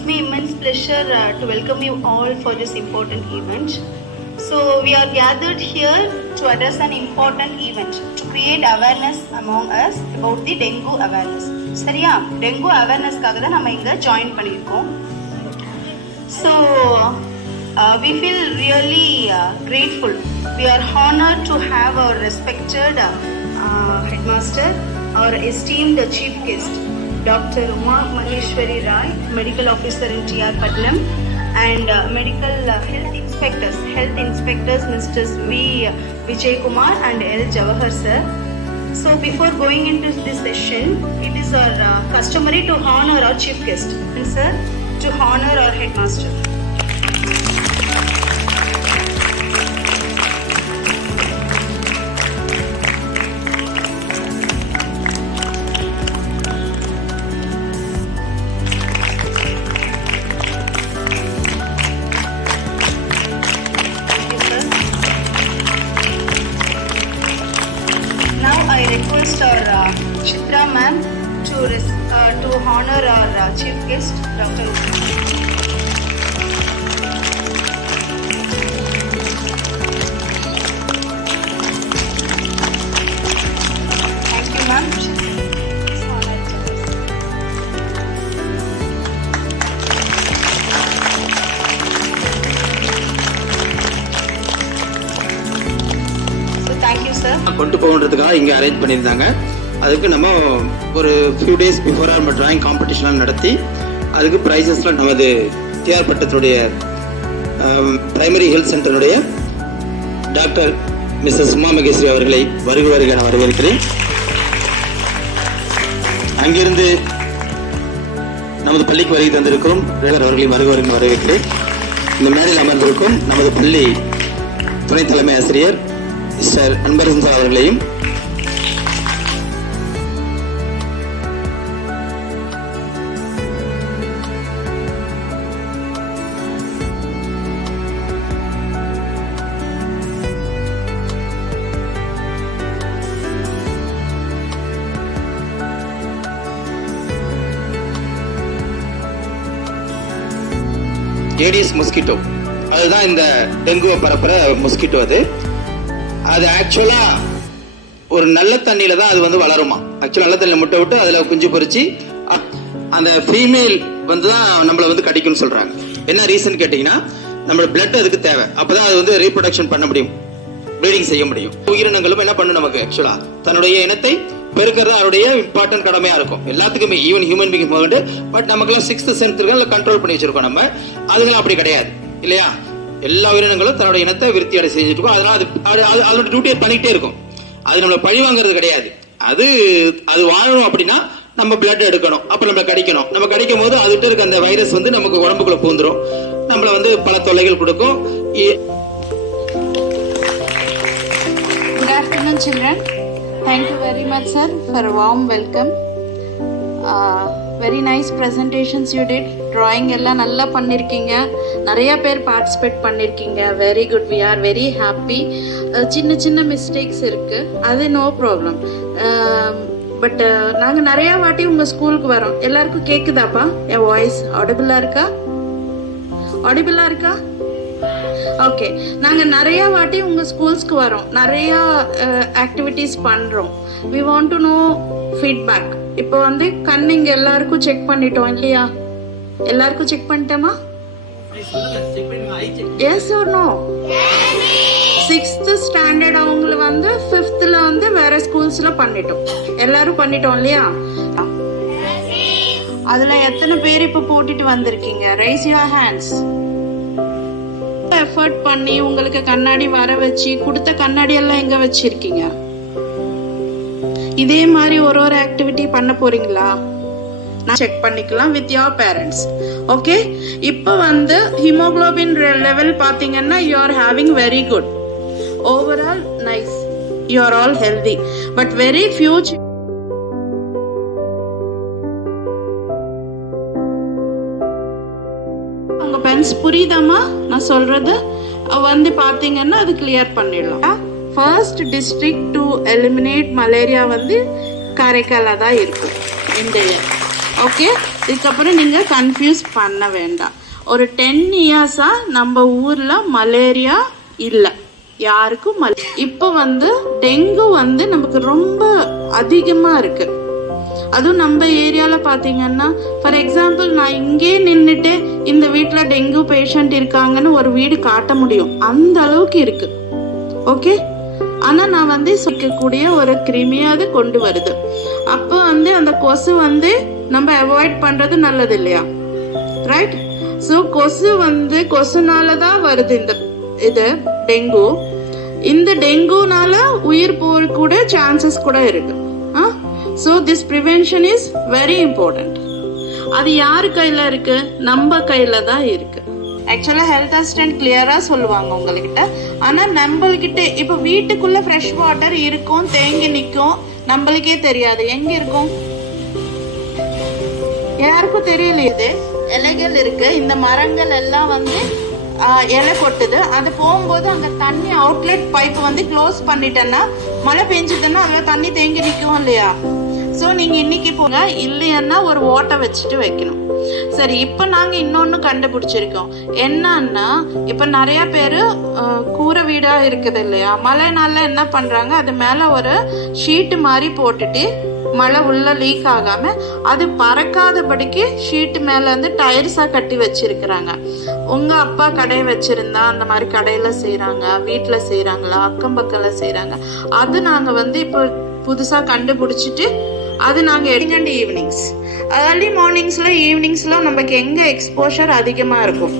gives me immense pleasure to welcome you all for this important event. So we are gathered here to address an important event to create awareness among us about the dengue awareness. சரியா, dengue awareness-காக தான் நம்ம இங்க join பண்ணியிருக்கோம். So we feel really grateful. We are honored to have our respected headmaster, our esteemed chief guest, Dr. Uma Maheshwari Rai, medical officer in TR Patnam, and medical health inspectors Mr. V. Vijay Kumar and L. Jawahar sir. So before going into this session, it is our customary to honor our chief guest, and sir, to honor our headmaster. I request our Chitra ma'am to honor our chief guest, Dr. Thank you, ma'am. கொண்டு போகன்றதுக்காக இங்கே arrange பண்ணியிருந்தாங்க. அதுக்கு நம்ம ஒரு few days பிஃபோராக நம்ம drawing காம்படிஷன்லாம் நடத்தி அதுக்கு ப்ரைஸஸ்லாம் நமது டிஆர் பட்டத்தினுடைய பிரைமரி ஹெல்த் சென்டருடைய டாக்டர் மிஸ்ஸஸ் உமா மகேஸ்வரி அவர்களை வருக நான் வரவேற்கிறேன். அங்கிருந்து நமது பள்ளிக்கு வருகை தந்திருக்கும் ரேகர் அவர்களையும் வருக வரவேற்கிறேன். இந்த மேடையில் அமர்ந்திருக்கும் நமது பள்ளி துணை தலைமை ஆசிரியர் மிஸ்டர் அன்பரசன் சார் அவர்களையும் ஏடிஎஸ் மொஸ்கிட்டோ, அதுதான் இந்த டெங்குவை பரப்புற மொஸ்கிட்டோ. அது ஆக்சுவலா ஒரு நல்ல தண்ணியில தான் அது வளருமா. ஆக்சுவலா நல்ல தண்ணியில முட்டை விட்டு அதுல குஞ்சு பொறிச்சு அந்த ஃபீமேல் தான் நம்மள கடிக்கும்னு சொல்றாங்க. என்ன ரீசன் கேட்டீங்கன்னா, நம்மளோட பிளட் அதுக்கு தேவை. அப்பதான் அது ரீப்ரொடக்ஷன் பண்ண முடியும், ப்ளீடிங் செய்ய முடியும். உயிரினங்களும் என்ன பண்ணும், நமக்கு ஆக்சுவலா தன்னுடைய இனத்தை பெருக்கிறது அவருடைய இம்பார்ட்டன்ட் கடமையா இருக்கும் எல்லாத்துக்குமே, ஈவன் ஹியூமன் பீயிங் முதல். பட் நமக்குலாம் 6th சென்ஸ் இருக்கு, கண்ட்ரோல் பண்ணி வச்சிருக்கோம். நம்ம அதுக்கெல்லாம் அப்படி கிடையாது இல்லையா. எல்லா உயிரினங்களும் தன்னோட இனத்தை விருத்தி அடை செஞ்சுட்டு இருக்கும். அதனால அதோட டியூட்டியை பண்ணிக்கிட்டே இருக்கும். அது நம்மளை பழி வாங்குறது கிடையாது. அது வாழணும் அப்படின்னா நம்ம பிளட் எடுக்கணும், அப்புறம் நம்மளை கடிக்கணும். நம்ம கடிக்கும் போது அதுகிட்ட இருக்க அந்த வைரஸ் நமக்கு உடம்புக்குள்ள பூந்துரும், நம்மள பல தொல்லைகள் கொடுக்கும். Good afternoon, children. Thank you very much, sir, for a warm welcome. Very nice presentations you did. Drawing எல்லாம் நல்லா பண்ணியிருக்கீங்க. நிறைய பேர் பார்ட்டிசிபேட் பண்ணியிருக்கீங்க. Very good, we are very happy. சின்ன சின்ன மிஸ்டேக்ஸ் இருக்குது, அது நோ ப்ராப்ளம். பட் நாங்கள் நிறையா வாட்டி உங்கள் ஸ்கூலுக்கு வரோம். எல்லாருக்கும் கேட்குதாப்பா என் வாய்ஸ்? ஆடிபிளாக இருக்கா? ஓகே, நாங்கள் நிறையா வாட்டி உங்கள் ஸ்கூல்ஸ்க்கு வரோம், நிறையா ஆக்டிவிட்டீஸ் பண்ணுறோம். We want to know feedback. இப்போ கண்ணிங்க எல்லாருக்கும் செக் பண்ணிட்டோம் இல்லையா? எல்லாருக்கும் செக் பண்ணிட்டோமா? Yes or no? 6th standard அவங்கள 5th வேற ஸ்கூல்ஸ்ல பண்ணிட்டோம். எல்லாரும் பண்ணிட்டோம் இல்லையா? அதுல எத்தனை பேர் இப்ப போட்டுட்டு வந்திருக்கீங்க? Raise your hands. எஃபர்ட் பண்ணி உங்களுக்கு கண்ணாடி வர வச்சு கொடுத்த கண்ணாடி எல்லாம் எங்க வச்சிருக்கீங்க? இதே மாதிரி ஒரு ஆக்டிவிட்டி பண்ண போறீங்களா? நான் செக் பண்ணிக்கலாம் வித் யோர் பேரண்ட்ஸ். ஓகே, இப்போ ஹீமோகுளோபின் லெவல் பார்த்தீங்கன்னா you are having very good. Overall nice, you are all healthy. But very few உங்க பென்ஸ் புரியுதாமா நான் சொல்றது? பார்த்தீங்கன்னா அது கிளியர் பண்ணிடலாம். First district to eliminate malaria காரைக்கால தான் இருக்கும் இந்தியா. ஓகே, இதுக்கப்புறம் நீங்கள் கன்ஃபியூஸ் பண்ண வேண்டாம். ஒரு 10 இயர்ஸாக நம்ம ஊரில் மலேரியா இல்லை, யாருக்கும் இப்போ டெங்கு நமக்கு ரொம்ப அதிகமாக இருக்குது. அதுவும் நம்ம ஏரியாவில் பார்த்தீங்கன்னா, ஃபார் எக்ஸாம்பிள் நான் இங்கே நின்றுட்டு இந்த வீட்டில் டெங்கு பேஷண்ட் இருக்காங்கன்னு ஒரு வீடு காட்ட முடியும், அந்த அளவுக்கு இருக்குது. ஓகே, ஆனால் நான் சொல்லக்கூடிய ஒரு கிருமியாவது கொண்டு வருது. அப்போ அந்த கொசு நம்ம அவாய்ட் பண்ணுறது நல்லது இல்லையா, ரைட்? ஸோ கொசுனால தான் வருது இது டெங்கு. இந்த டெங்குனால உயிர் போற கூட சான்சஸ் கூட இருக்கு. So this prevention is very important. அது யார் கையில் இருக்கு? நம்ம கையில் தான் இருக்கு. ஆக்சுவலாக ஹெல்த் அசிஸ்டன்ட் கிளியராக சொல்லுவாங்க உங்கள்கிட்ட. ஆனால் நம்மள்கிட்ட இப்போ வீட்டுக்குள்ளே ஃப்ரெஷ் வாட்டர் இருக்கும், தேங்கி நிற்கும், நம்மளுக்கே தெரியாது எங்கே இருக்கும், யாருக்கும் தெரியல. இது இலைகள் இருக்கு, இந்த மரங்கள் எல்லாம் இலை கொட்டுது. அது போகும்போது அங்கே தண்ணி அவுட்லெட் பைப் க்ளோஸ் பண்ணிட்டேன்னா மழை பெஞ்சதுன்னா அதில் தண்ணி தேங்கி நிற்கும் இல்லையா? ஸோ நீங்கள் இன்னைக்கு போங்க, இல்லைன்னா ஒரு ஓட்டை வச்சுட்டு வைக்கணும். சரி, இப்போ நாங்கள் இன்னொன்று கண்டுபிடிச்சிருக்கோம். என்னன்னா, இப்போ நிறைய பேர் கூரை வீடாக இருக்குது இல்லையா, மழை நாளில் என்ன பண்ணுறாங்க, அது மேலே ஒரு ஷீட்டு மாதிரி போட்டுட்டு மழை உள்ள லீக் ஆகாமல் அது பறக்காதபடிக்கு ஷீட்டு மேலே டயர்ஸாக கட்டி வச்சிருக்கிறாங்க. உங்கள் அப்பா கடை வச்சுருந்தா அந்த மாதிரி கடையில் செய்கிறாங்க, வீட்டில் செய்கிறாங்களா, அக்கம் பக்கத்தில் செய்கிறாங்க. அது நாங்கள் இப்போ புதுசாக கண்டுபிடிச்சிட்டு அது நாங்கள் எடுங்கண்டு ஈவினிங்ஸ், ஏர்லி மார்னிங்ஸில் ஈவினிங்ஸில் நமக்கு எங்கே எக்ஸ்போஷர் அதிகமாக இருக்கும்,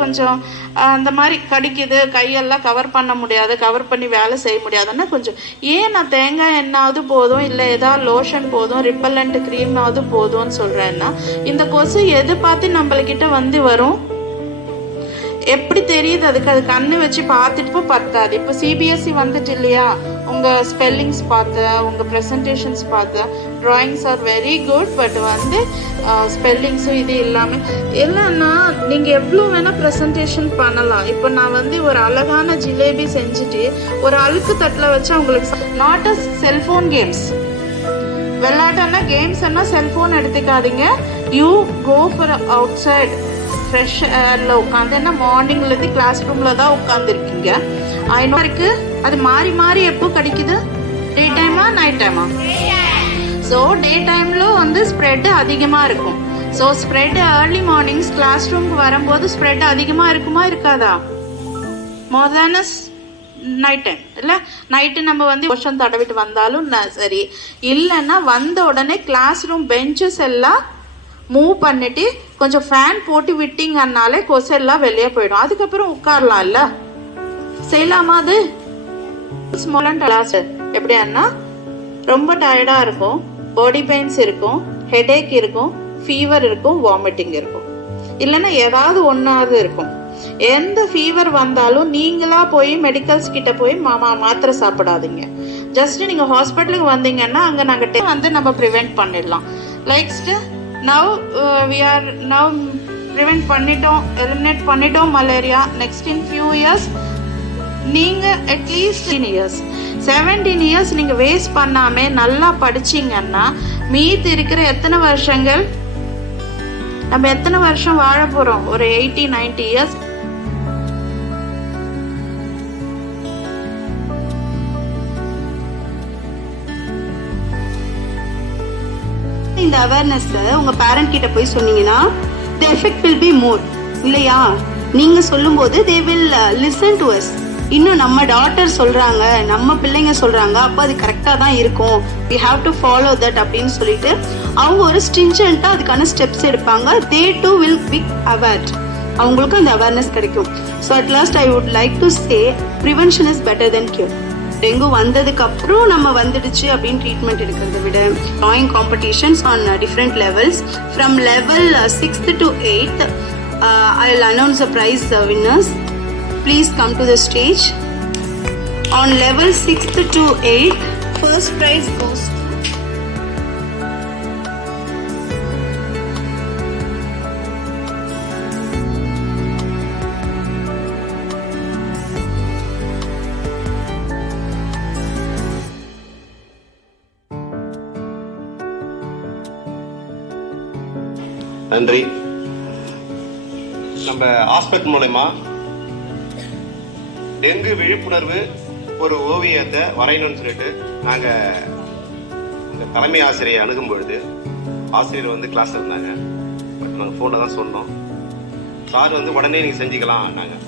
கொஞ்சம் அந்த மாதிரி கடிக்குது, கையெல்லாம் கவர் பண்ண முடியாது, கவர் பண்ணி வேலை செய்ய முடியாதுன்னா கொஞ்சம் ஏன் நான் தேங்காய் எண்ணாவது போதும், இல்லை ஏதாவது லோஷன் போதும், ரிப்பல்லண்ட் க்ரீம்னாவது போதும்னு சொல்கிறேன்னா, இந்த கொசு எது பார்த்து நம்மளுக்கிட்ட வரும் எப்படி தெரியுது? அதுக்கு அது கண்ணு வச்சு பார்த்துட்டு பத்தாது. இப்போ சிபிஎஸ்சி வந்துட்டு இல்லையா, உங்கள் ஸ்பெல்லிங்ஸ் பார்த்து, உங்கள் ப்ரெசன்டேஷன்ஸ் பார்த்து, drawings are very good, but ஸ்பெல்லிங்ஸும் இது இல்லாமல் இல்லைன்னா நீங்கள் எவ்வளோ வேணால் ப்ரெசன்டேஷன் பண்ணலாம். இப்போ நான் ஒரு அழகான ஜிலேபி செஞ்சுட்டு ஒரு அழுக்கு தட்டில் வச்சு அவங்களுக்கு நாட் அ செல்ஃபோன் கேம்ஸ் விளையாட்டுன்னா கேம்ஸ் என்ன செல்ஃபோன் எடுத்துக்காதீங்க. You go for outside fresh ஏரில் உட்காந்து, என்ன மார்னிங்லேருந்து கிளாஸ் ரூமில் தான் உட்காந்துருக்கீங்க. ஐநோ இருக்கு, அது மாறி மாறி எப்போ கிடைக்குது, டே டைமா நைட் டைமா? ஸோ டே டைமில் ஸ்ப்ரெட் அதிகமாக இருக்கும். So spread early mornings class ரூமுக்கு வரும்போது ஸ்ப்ரெட் அதிகமாக இருக்குமா இருக்காதா? மோர் தேன் நைட் டைம் இல்லை, நைட்டு நம்ம வருஷம் தடவிட்டு வந்தாலும் சரி, இல்லைன்னா வந்த உடனே கிளாஸ் ரூம் பெஞ்சஸ் எல்லாம் மூவ் பண்ணிட்டு கொஞ்சம் ஃபேன் போட்டு விட்டிங்கன்னாலே கொசு எல்லாம் வெளியே போயிடும். அதுக்கப்புறம் உட்காரலாம் இல்லை, செய்யலாமா? அது ஸ்மால் அண்ட் கிளாஸ் எப்படின்னா ரொம்ப டயர்டாக இருக்கும், பாடி பெயின்ஸ் இருக்கும், ஹெடேக் இருக்கும், ஃபீவர் இருக்கும், வாமிட்டிங் இருக்கும், இல்லைன்னா ஏதாவது ஒன்றாவது இருக்கும். எந்த ஃபீவர் வந்தாலும் நீங்களா போய் மெடிக்கல்ஸ் கிட்ட போய் மாத்திரை சாப்பிடாதீங்க. ஜஸ்ட் நீங்கள் ஹாஸ்பிட்டலுக்கு வந்தீங்கன்னா அங்கே நாங்கள் நம்ம ப்ரிவெண்ட் பண்ணிடலாம். லைக்ஸ்ட்டு now we are now prevent பண்ணிட்டோம், எலிமினேட் பண்ணிட்டோம் malaria. Next in few years நீங்கள் அட்லீஸ்ட் 17 இயர்ஸ் நீங்கள் வேஸ்ட் பண்ணாமல் நல்லா படிச்சிங்கன்னா மீதி இருக்கிற எத்தனை வருஷங்கள், நம்ம எத்தனை வருஷம் வாழ போகிறோம்? ஒரு 80-90 இயர்ஸ். இந்த அவேர்னஸ் உங்க பேரண்ட் கிட்ட போய் சொன்னீங்கன்னா the effect will be more இல்லையா? நீங்க சொல்லும்போது they will listen to us. இன்னும் நம்ம டாட்டர் சொல்றாங்க, நம்ம பிள்ளைங்க சொல்றாங்க, அப்போ அது கரெக்டாக தான் இருக்கும், we have to follow that அப்படின்னு சொல்லிட்டு அவங்க ஒரு ஸ்ட்ரிஞ்சென்ட்டாக அதுக்கான ஸ்டெப்ஸ் எடுப்பாங்க. they too will be aware. அவங்களுக்கு அந்த அவேர்னஸ் கிடைக்கும். So at last I would like to say prevention is better then cure. Dengue வந்ததுக்கு அப்புறம் நம்ம வந்துடுச்சு அப்படின்னு ட்ரீட்மெண்ட் எடுக்கிறத விட drawing competitions on different levels from level 6th to 8th I will announce the prize winners. Please come to the stage. On level 6th to 8th, first prize goes to நன்றி. நம்ம aspect மூலமா dengue விழிப்புணர்வு ஒரு ஓவியத்தை வரையணும்னு சொல்லிட்டு நாங்கள் இந்த தலைமை ஆசிரியை அணுகும் பொழுது ஆசிரியர் வந்து கிளாஸ் இருந்தாங்க. பட் நாங்கள் ஃபோனில் தான் சொன்னோம். சார் வந்து உடனே நீங்கள் செஞ்சுக்கலாம் நாங்கள்.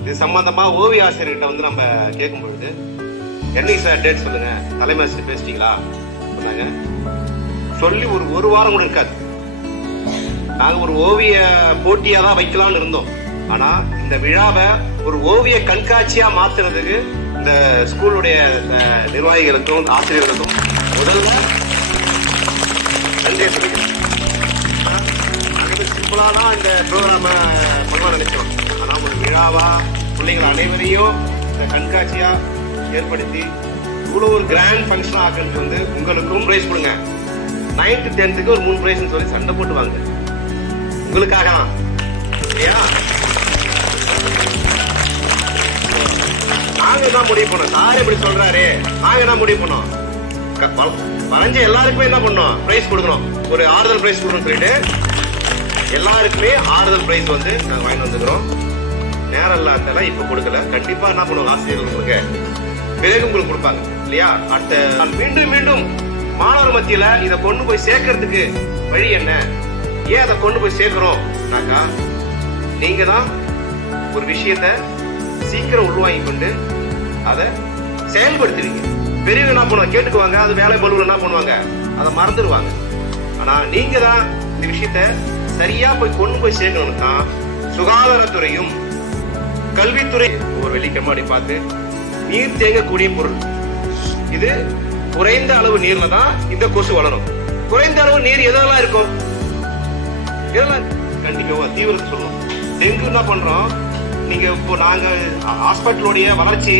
இது சம்மந்தமாக ஓவிய ஆசிரியர்கிட்ட வந்து நம்ம கேட்கும் பொழுது என்னைக்கு சார் டேட் சொல்லுங்க, தலைமை ஆசிரியர் பேசிட்டீங்களா சொன்னாங்க. சொல்லி ஒரு வாரம் கூட இருக்காது. நாங்கள் ஒரு ஓவிய போட்டியாக தான் வைக்கலாம்னு இருந்தோம். ஆனால் இந்த விழாவை ஒரு ஓவிய கண்காட்சியாக மாற்றுறதுக்கு இந்த ஸ்கூலுடைய நிர்வாகிகளுக்கும் ஆசிரியர்களுக்கும் முதல்ல நன்றியை சொல்லிக்கிறேன். சிம்பிளாக தான் இந்த ப்ரோக்ராமை பண்ண நினைச்சோம். ஆனால் ஒரு விழாவா பிள்ளைகள் அனைவரையும் இந்த கண்காட்சியாக ஏற்படுத்தி இவ்வளோ ஒரு கிராண்ட் ஃபங்க்ஷன் ஆக்குறது வந்து உங்களுக்கும் ப்ரைஸ் கொடுங்க. 9th 10th ஒரு 3 ப்ரைஸ்ன்னு சொல்லி சண்டை போட்டு வாங்க. உங்களுக்காக தான் இல்லையா? நாங்க தான் முடிவு பண்ணோம். சார் எப்படி சொல்றாரு, நாங்க தான் முடிவு பண்ணோம். வரைஞ்ச எல்லாருக்குமே என்ன பண்ணோம், பிரைஸ் கொடுக்கணும். ஒரு ஆறுதல் பிரைஸ் கொடுக்கணும்னு சொல்லிட்டு எல்லாருக்குமே ஆறுதல் பிரைஸ் வந்து நாங்க வாங்கி வந்துக்கிறோம். நேரம் இல்லாத இப்ப கொடுக்கல. கண்டிப்பா என்ன பண்ணுவோம், ஆசிரியர்கள் உங்களுக்கு பிறகு உங்களுக்கு கொடுப்பாங்க இல்லையா? அடுத்த மீண்டும் மீண்டும் மாணவர் மத்தியில இதை கொண்டு போய் சேர்க்கறதுக்கு வழி என்ன, ஏன் அதை கொண்டு போய் சேர்க்கிறோம்னாக்கா, நீங்க தான் ஒரு விஷயத்த சீக்கிரம் உள்வாங்கி கொண்டு அதை செயல்படுத்துவீங்க. பெரியவங்க என்ன பண்ணுவாங்க, கேட்டுக்குவாங்க, அது வேலை பலுவில் என்ன பண்ணுவாங்க, அதை மறந்துடுவாங்க. ஆனா நீங்க தான் இந்த விஷயத்த சரியா போய் கொண்டு போய் சேர்க்கணும்னா சுகாதாரத்துறையும் கல்வித்துறை ஒரு வெள்ளிக்கிழமை அப்படி பார்த்து நீர் தேங்கக்கூடிய பொருள் இது. குறைந்த அளவு நீர்ல தான் இந்த கொசு வளரும். குறைந்த அளவு நீர் எதெல்லாம் இருக்கும், இதெல்லாம் கண்டிப்பா தீவிரத்தை சொல்லணும். டெங்கு என்ன பண்றோம், நீங்க இப்போ நாங்க ஹாஸ்பிட்டலுடைய வளர்ச்சி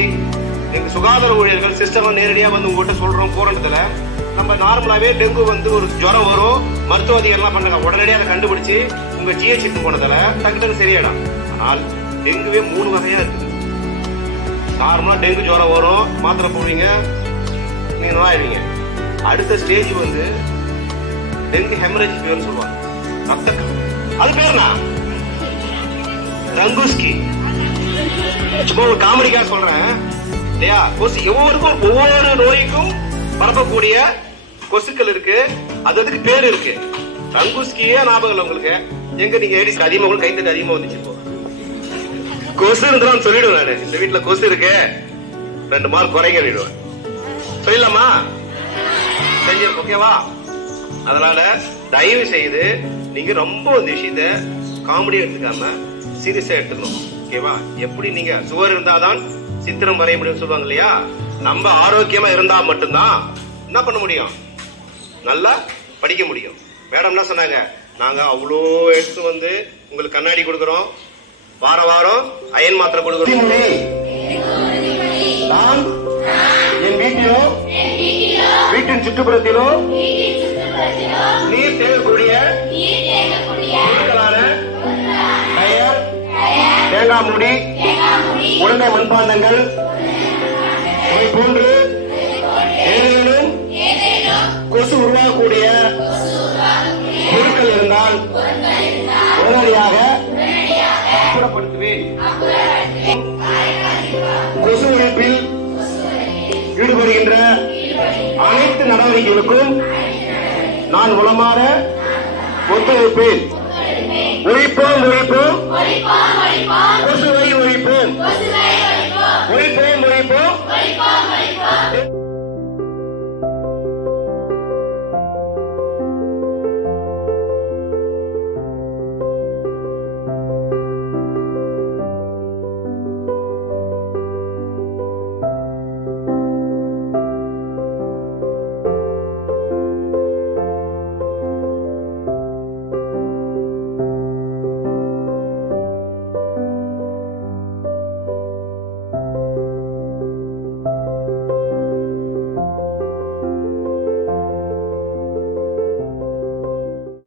எங்க சுகாதார ஊழியர்கள் சிஸ்டம் நேரடியா வந்து உங்ககிட்ட சொல்றோம். போராட்டத்துல நம்ம நார்மலாவே டெங்கு வந்து ஒரு ஜுரம் வரும், மருத்துவ அதிகாரிலாம் பண்ணாங்க, உடனடியாக அதை கண்டுபிடிச்சு உங்க ஜிஹெச் போனதால டக்குன்னு சரியாயிடும். ஆனால் டெங்குவே 3 வகையா இருக்குது. நார்மலா டெங்கு ஜுரம் வரும், மாத்திரை போடுவீங்க, நீங்க நல்லா ஆயிடுவீங்க. அடுத்த ஸ்டேஜ் வந்து டெங்கு ஹெமரேஜ் ஃபீவர்னு சொல்லுவாங்க, ரத்த அது பேருனா ரங்குஸ்கி. சும்மா ஒரு காமெடிக்காக சொல்றேன் இல்லையா? கொசு ஒவ்வொரு நோய்க்கும் பரப்பக்கூடிய கொசுக்கள் இருக்கு, அதுக்கு பேர் இருக்கு. ரங்குஸ்கியே ஞாபகம் இல்லை உங்களுக்கு. எங்க நீங்க ஏடிஸ் அதிகமாக கைத்தட்டு அதிகமா வந்துச்சு. இப்போ கொசு இருந்தாலும் சொல்லிடுவேன் நானு, இந்த வீட்டுல கொசு இருக்கு 2 மார்க் குறைங்க சொல்லிடுவேன். சொல்லலாமா? செஞ்சு ஓகேவா? அதனால தயவு செய்து நீங்க ரொம்ப இந்த விஷயத்த காமெடி எடுத்துக்காம சீரியஸா எடுத்துக்கணும். ஓகேவா? எப்படி நீங்க சுவர் இருந்தாதான் சித்திரம் வரைய முடியும் சொல்லுவாங்க இல்லையா? நம்ம ஆரோக்கியமா இருந்தா மட்டும்தான் என்ன பண்ண முடியும், நல்லா படிக்க முடியும். மேடம் என்ன சொன்னாங்க, நாங்க அவ்வளோ எடுத்து வந்து உங்களுக்கு கண்ணாடி கொடுக்குறோம், வாரம் வாரம் அயன் மாத்திரை கொடுக்குறோம். நான் என் வீட்டிலோ வீட்டின் சுற்றுப்புறத்திலோ நீர் தேங்கக்கூடிய பொருட்களான டயர், தேங்காய் மூடி, உலகை மண்பாண்டங்கள் இவை போன்று ஏதேனும் கொசு உருவாகக்கூடிய பொருட்கள் இருந்தால் உடனடியாக அப்புறப்படுத்துவேன். கொசு ஒழிப்பில் ஈடுபடுகின்ற அனைத்து நடவடிக்கைகளுக்கும் நான் மூலமாக ஒத்துழைப்பேன். ஒழிப்போம் ஒழிப்போம் கொசு